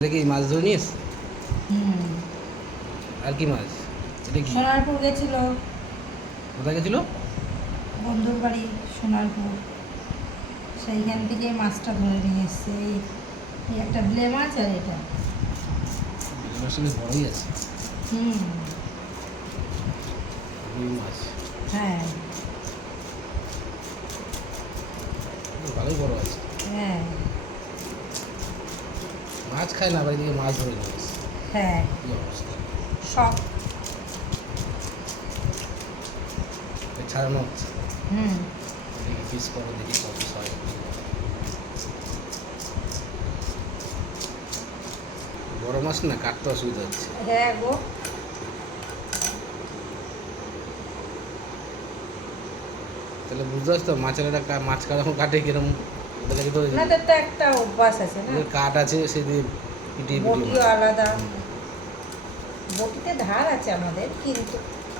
কি মাছ ধরে নিস? হুম। আর কি মাছ? এটা কি? সোনারপুর গেছিল, কোথায় গেছিল? বন্ধুর বাড়ি সোনারপুর। সেইখান থেকে মাছটা ধরে নিয়ে এসছে। এই একটা ব্লে মাছ আর এটা। বিলের মাছ বেশ বড়ই আছে। হুম। রুই মাছ হ্যাঁ ভালোই বড় আছে। হ্যাঁ মাছ খায় না, আবার এদিকে মাছ ধরে নিয়ে এসছে। হ্যাঁ কি অবস্থা! সব। এ ছাড়ানো হচ্ছে। হুম। দেখি পিস করো, দেখি কত হয়। বড় মাছ না, কাটতে অসুবিধা হচ্ছে। হ্যাঁ গো। তাহলে বুঝতে পারছো তো, মাছের একটা মাছ যখন কাটে কিরকম ওদের তো ওনাদের তো একটা অভ্যাস আছে না, ওদের কাঠ আছে, সেদিন পিটিয়ে পিটিয়ে বটিও মারে। আলাদা। হুম। বটিতে ধার আছে আমাদের, কিন্তু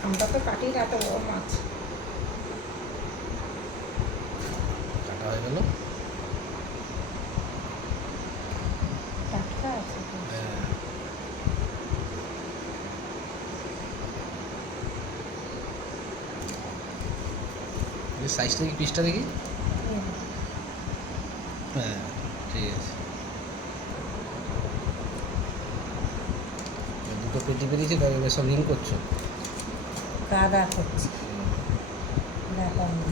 আমরা তো কাটি না এত বড় মাছ। কাটা হয়ে গেল। টাটকা আছে তো। হ্যাঁ। সাইজটা দেখি, পিসটা দেখি। হ্যাঁ, ঠিক আছে। দুটো পেটি বেরিয়েছে, তবে এবার সব রিং করছো। কাদা করছি, দেখো আমি।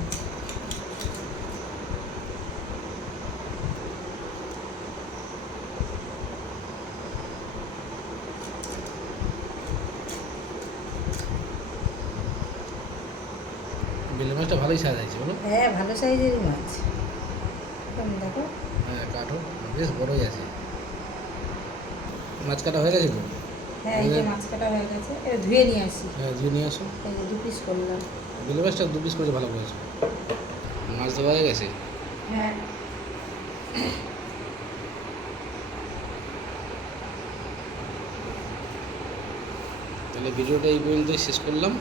বেলে মাছটা ভালোই সাইজ আছে বলো। হ্যাঁ ভালো সাইজেরই মাছ। দেখো। হ্যাঁ, কাঠও বেশ বড়ই আছে। মাছ কাটা হয়ে গেছে তো? হ্যাঁ এই যে মাছ কাটা হয়ে গেছে, এটা ধুয়ে নিয়ে আসি। হ্যাঁ, ধুয়ে নিয়ে আসো। এই যে 2 পিস করলাম। বেলে মাছটা 2 পিস করে ভালো করেছো। মাছ ধোয়া হয়ে গেছে। হ্যাঁ। তাহলে ভিডিওটা এই পর্যন্তই শেষ করলাম।